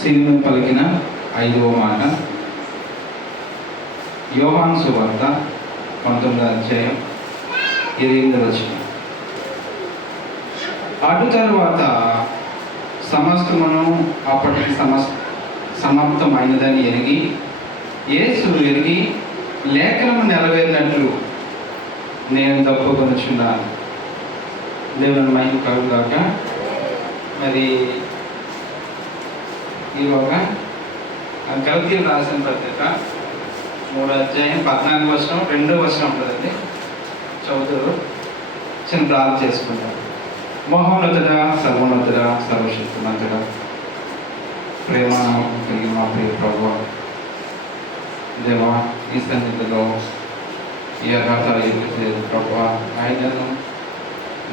సిలువ పలికిన ఐదవ మాట యోహాన్ సువార్త పంతొమ్మిది అధ్యాయం ఎనిమిది వచ్చిన అటు తరువాత సమస్తమును అప్పటికి సమస్ సమాప్తమైనదని ఎరిగి యేసు ఎరిగి లేఖనము నెరవేరినట్లు నేను తప్పుకొనుచున్నాను దేవుని మహిమ కలుగుగాక మరి ఈలోగా కల్తీలు రాసిన పత్రిక. మూడో అధ్యాయం పద్నాలుగు వర్షం రెండో వర్షం ఉంటుందండి. చదువుతారు. చిన్న ప్రార్థన చేసుకుంటాం మహోన్నతుడ సర్వోన్నతుడ సర్వశక్తిమంతుడ. ప్రేమ కలిగి మా ప్రియ ప్రభు. దేవా ఈ సన్నిధిలో ఈ అర్హత లేదు ప్రభు ఆయనను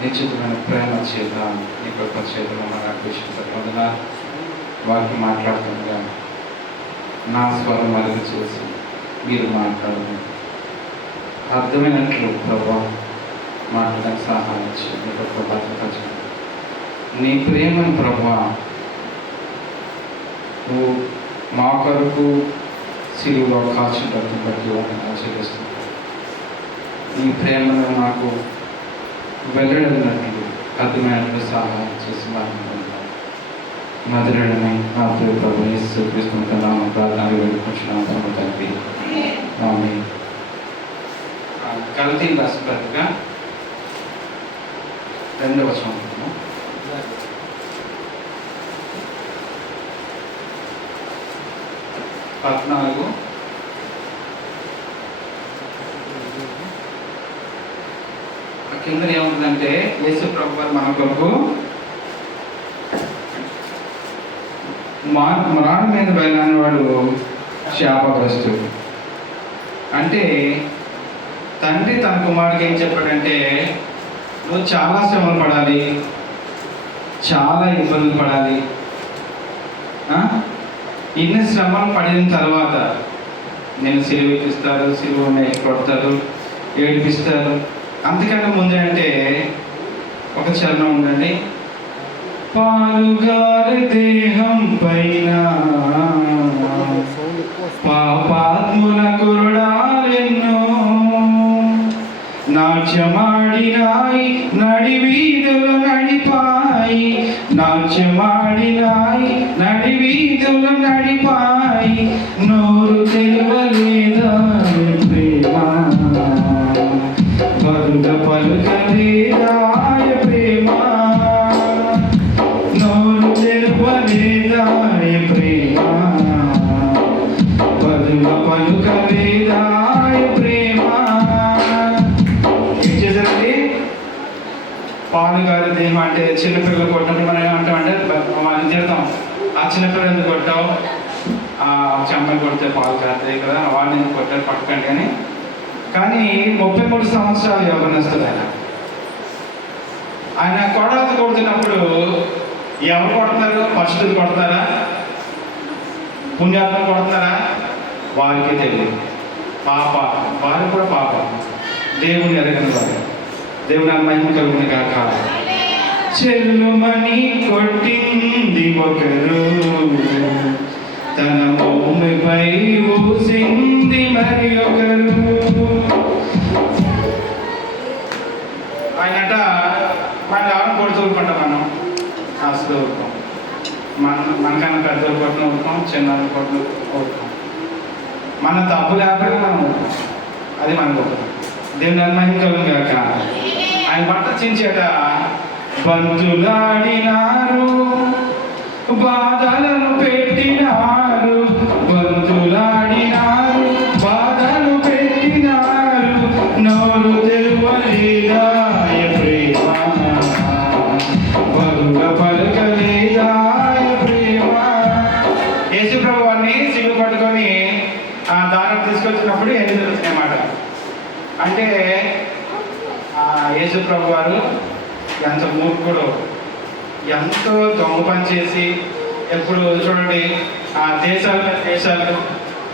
నిశ్చితమైన ప్రేమ చేత నీ కృప చేతను మన అభిషేకం వారికి మాట్లాడుతుండగా నా స్వరం వారికి చేసి మీరు మాట్లాడండి అర్థమైనట్లు ప్రభా మాట్లాడడానికి సహాయం చేయండి గొప్ప నీ ప్రేమను ప్రభా నువ్వు మా కొరకు సిలువలో కాల్చినట్టు బట్టి వారిని ఆచరిస్తుంది నీ ప్రేమను నాకు వెళ్ళడం అర్థమైనట్లు సహాయం చేసి మాట్లాడుతున్నాను మధురుడమై నా ప్రియ ప్రభు యేసు క్రీస్తు నామ ప్రార్థన వేడుకుంటున్నాను తమ తండ్రి. ఆమె కల్తీ బస్ రాష్ట్రపతిగా రెండవ సంవత్సరం. పద్నాలుగు. కింద ఏముందంటే యేసు ప్రభు మన కొరకు మా మరాడు మీద వెళ్ళని వాడు శాపగ్రస్తుడు అంటే తండ్రి తన కుమారుడికి ఏం చెప్పాడంటే నువ్వు చాలా శ్రమలు పడాలి చాలా ఇబ్బందులు పడాలి. ఇన్ని శ్రమలు పడిన తర్వాత నేను సిలువ ఎక్కిస్తారు సిలువ కొడతారు ఏడిపిస్తారు అంతకంటే ముందే అంటే ఒక చరణం ఉండండి. పాలుగారి దేహం పైన పాపాత్ముల కురుడాలెన్నో నాట్యమాడినాయి నడి వీధులు నడిపాయి నాట్యమాడినాయి నడి వీధులు నడిపాయి నోరు తెలవలేదా ప్రేమ పరుగ పలుకలేదాయ మేము అంటే చిన్నపిల్లలు కొట్టండి మనం ఏమంటాం అంటే మనం తిడతాం ఆ చిన్నపిల్లలు ఎందుకు కొట్టావు? ఆ కొడితే పాలు కాస్తాయి కదా వాడిని ఎందుకు కొట్టారు? పట్టకండి అని. కానీ ముప్పై మూడు సంవత్సరాలు యవనస్తుడు ఆయన. ఆయన కొడాలతో కొడుతున్నప్పుడు ఎవరు కొడతారు? పరిస్థితులు కొడతారా? పుణ్యాత్మ కొడతారా? వారికి తెలియదు. పాప వారికి కూడా పాప. దేవుని ఎరగని వారు. దేవుని అమ్మాయి కలుగుని కాక చెల్లుమని కొట్టింది ఒకరు. తన భూమిపై ఊసింది మరి ఒకరు. ఆయనట మన ఎవరు కొడుతూ ఊరుకుంటాం మనం. అసలు ఊరుకోం. మన మనకన్నా పెద్దలు కొట్టిన ఊరుకోం చిన్న కొట్టిన ఊరుకోం. మన తప్పు లేకపోతే మనం అది మన గొప్పతనం దేవుని అనుమతి కలుగు కాక. ఆయన బట్ట చించేట బంతులాడినారు బాధలను పెట్టినారు బంతులాడినారు బాధలు పెట్టినారు నోరు తెరువలేదాయ ప్రేమ? పలుక పలుకలేదాయ ప్రేమ? యేసు ప్రభు వారిని సిగ్గు పట్టుకొని ఆ దారం తీసుకొచ్చినప్పుడు ఎన్ని తెలుస్తున్నాయి మాట. అంటే ఆ యేసు ప్రభు వారు ఎంత మూర్ఖుడు ఎంతో దొంగ పని చేసి ఎప్పుడు చూడండి ఆ దేశాలు దేశాలు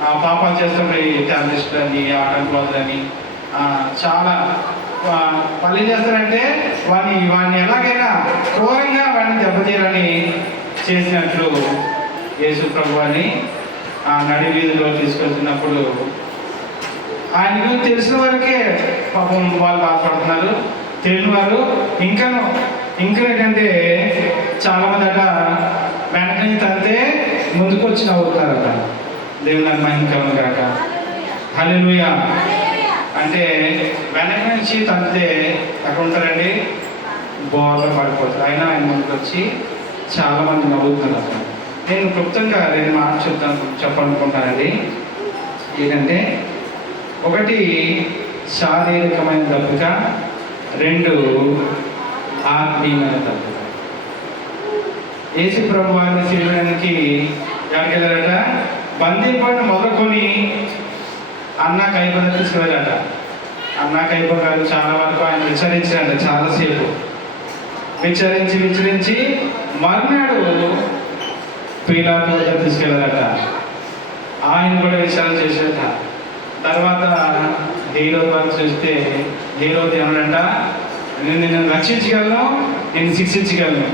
ఆ పాపాలు చేస్తుంటే టెర్రరిస్టులని ఆటంకులని చాలా అని చాలా ఏం చేస్తారంటే వాడిని వాడిని ఎలాగైనా క్రూరంగా వాడిని దెబ్బతీయాలని చేసినట్లు యేసు ప్రభు అని ఆ నడి వీధిలో తీసుకెళ్తున్నప్పుడు ఆయన గురించి తెలిసిన వరకే పాపం వాళ్ళు బాధపడుతున్నారు. తెలియని వారు ఇంకాను ఇంకా ఏంటంటే చాలా మంది అట వెనక నుంచి తంతే ముందుకు వచ్చి నవ్వుతారట దేవుని నాకు కాక హల్లెలూయా. అంటే వెనక నుంచి తంతే అక్కడ ఉంటారండి బోర్లో పడిపోతారు. అయినా ఆయన ముందుకు వచ్చి చాలా మంది నవ్వుతున్నారు అక్కడ. నేను క్లుప్తంగా రెండు మాట చెప్తాను చెప్పాలనుకుంటానండి. ఏంటంటే ఒకటి శారీరకమైన దప్పిక రెండు ఆత్మీయమైన దప్పిక యేసు ప్రభు వారిని చేయడానికి ఎక్కడికి వెళ్ళారట బందింపడిని మొదలుకొని అన్న కైపద తీసుకువెళ్ళాట అన్నా కైప గారు చాలా వరకు ఆయన విచారించారంట చాలాసేపు. విచారించి విచారించి మర్నాడు పీలాతు తీసుకెళ్ళారట ఆయన కూడా విచారణ చేశారట. తర్వాత హీరో ద్వారా చూస్తే హీరో ఏమనంట నేను నిన్ను రక్షించగలను నేను శిక్షించగలను.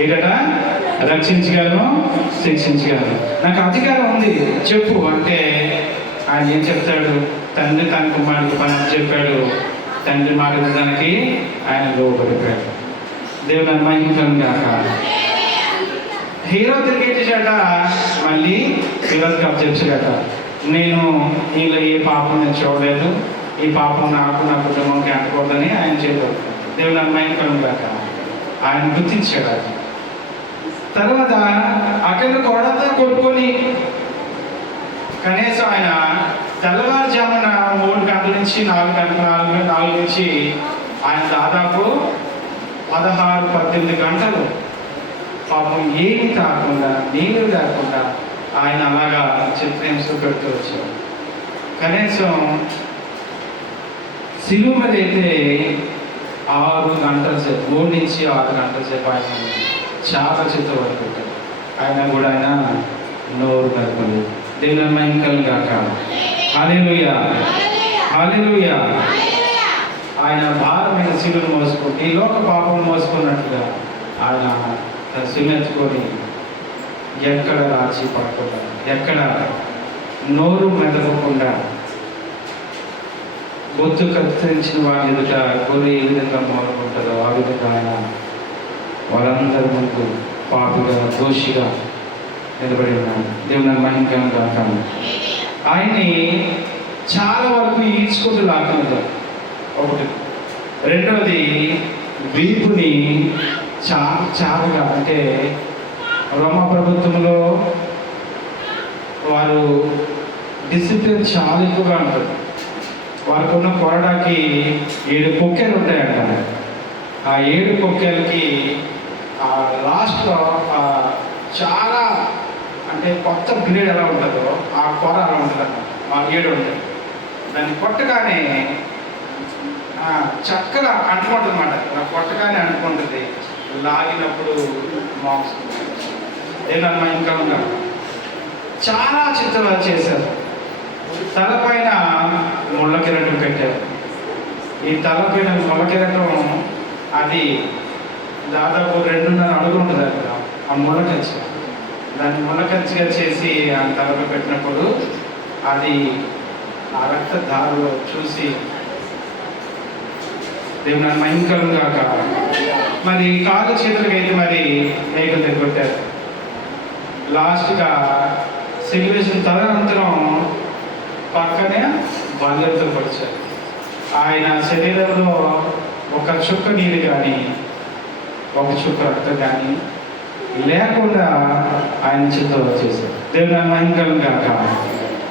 ఏంటట? రక్షించగలను శిక్షించగలను. నాకు అధికారం ఉంది. చెప్పు. అంటే ఆయన ఏం చెప్తాడు? తండ్రి తన కుమారుడికి పని చెప్పాడు. తండ్రి మాట వినడానికి ఆయన లోపడిపోయాడు దేవుడు అనుమహించడం కాక హీరో తిరిగి చేశాట మళ్ళీ హీరోకి అప్ చెప్పాడట నేను వీళ్ళ ఏ పాపం నేను చూడలేదు. ఈ పాపం నాకు నా కుటుంబంకి అంటకూడదని ఆయన చెప్పారు దేవుని అమ్మాయిని కాక ఆయన గుర్తించాడు అది. తర్వాత అక్కడ కొడతా కొట్టుకొని కనీసం ఆయన తెల్లవారుజామున మూడు గంటల నుంచి నాలుగు గంటల నాలుగు నాలుగు నుంచి ఆయన దాదాపు పదహారు పద్దెనిమిది గంటలు పాపం ఏమి కాకుండా నీళ్ళు కాకుండా ఆయన అలాగా చిత్రహింస పెడుతూ వచ్చారు కనీసం సిలువ మీద అయితే ఆరు గంటల సేపు మూడు నుంచి ఆరు గంటల సేపు ఆయన చాలా చిత్రపడి పెట్టారు ఆయన కూడా ఆయన నోరు కలపలేదు దేవుని మహింకలు కాక హాలేలుయ హాలేలుయ ఆయన భారమైన శిలువను మోసుకుంటే ఈ లోక పాపం మోసుకున్నట్టుగా ఆయన తన శిలెత్తుకొని ఎక్కడ రాచి పడకుండా ఎక్కడ నోరు మెదలకుండా గొంతు కత్తిరించిన వారి ఎదుట గొర్రె ఏ విధంగా మోరుకుంటారో ఆ విధంగా ఆయన వారందరి ముందు పాపిగా దోషిగా నిలబడి ఉన్నాడు. దేవుని మహింకరం కాక ఆయన్ని చాలా వరకు ఈడ్చుకుంటూ లాక్కున్నారు. ఒకటి. రెండవది వీపుని చా చాలుగా అంటే రోమ ప్రభుత్వంలో వారు డిసిప్లిన్ చాలా ఎక్కువగా ఉంటుంది. వారికి ఉన్న కొరడాకి ఏడు కొక్కెలు ఉంటాయంట ఆ ఏడు కొక్కెలకి ఆ లాస్ట్లో చాలా అంటే కొత్త బ్లేడ్ ఎలా ఉంటుందో ఆ కొర అలా ఉంటుంది ఆ ఏడు ఉంటుంది దాన్ని కొట్టగానే చక్కగా అంటుకుంటుందన్నమాట. ఇలా కొట్టగానే అంటుకుంటుంది. లాగినప్పుడు మాంసం. ఏదన్నా ఇంకా ఉన్నా చాలా చిత్రాలు చేశారు. తలపైన ముళ్ళ కిరటం పెట్టారు. ఈ తలపైన ముళ్ళ కిరటం అది దాదాపు రెండున్నర అడుగు ఉంటుంది అక్కడ ఆ ముళ్ళ కంచి. దాన్ని ముళ్ళ కంచిగా చేసి ఆ తలపై పెట్టినప్పుడు అది ఆ రక్త దారిలో చూసి దేవుని భయంకరంగా మరి కాలు చేతులకి అయితే మరి మేకలు తెగొట్టారు. లాస్ట్గా సిల్వేషన్ తదనంతరం పక్కనే బల్లెలతో ఆయన శరీరంలో ఒక చుక్క నీరు కానీ ఒక చుక్క రక్తం కానీ లేకుండా ఆయన చిత్తం చేశారు. దేవుడు మహింకరం కాక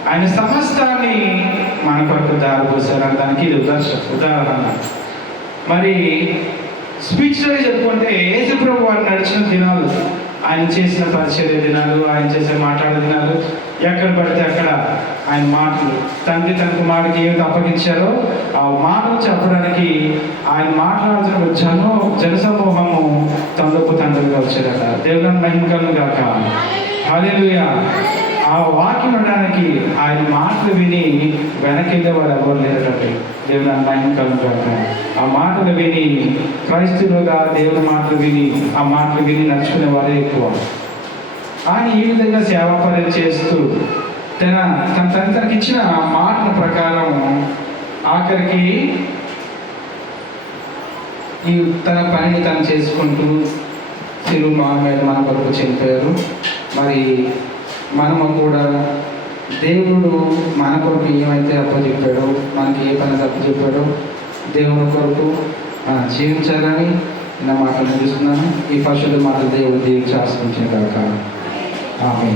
ఆయన సమస్తాన్ని మన కొరకు దారిపోసారు దానికి ఇది ఉదాహరణ ఉదాహరణ. మరి స్పీచ్లో చెప్పుకుంటే యేసుప్రభు వారు నడిచిన దినాలు ఆయన చేసిన పరిచర్య దినాలు ఆయన చేసే మాట్లాడే దినాలు ఎక్కడ పడితే అక్కడ ఆయన మాటలు తండ్రి తన కుమారుడికి ఏమి అప్పగించారో ఆ మాటలు చెప్పడానికి ఆయన మాట్లాడుతున్న జన జనసమూహము తండ్రుపు తండ్రిగా వచ్చారట దేవుని మహిమకలను గాక హల్లెలూయా. ఆ వాక్యం ఉండడానికి ఆయన మాటలు విని వెనకెళ్ళే వారు ఎవరు లేరటండి. దేవుని మహిమకలను గాక ఆ మాటలు విని క్రైస్తులుగా దేవుని మాటలు విని ఆ మాటలు విని నడుచుకునే వారే ఎక్కువ. ఆయన ఈ విధంగా సేవా పనులు చేస్తూ తన తన తన తనకి ఇచ్చిన మాటల ప్రకారం ఆఖరికి ఈ తన పనిని తను చేసుకుంటూ తిరు మామయ్య మన కొరకు చెప్పారు మరి మనము కూడా దేవుడు మన కొరకు ఏమైతే అప్పచెప్పాడో మనకి ఏ పని అప్పచెప్పాడో దేవుని కొరకు జీవించాలని నా మాటలు చూస్తున్నాను ఈ పశువులు మాట దేవుడు దీవించి ఆశించిన కాక. ఆమె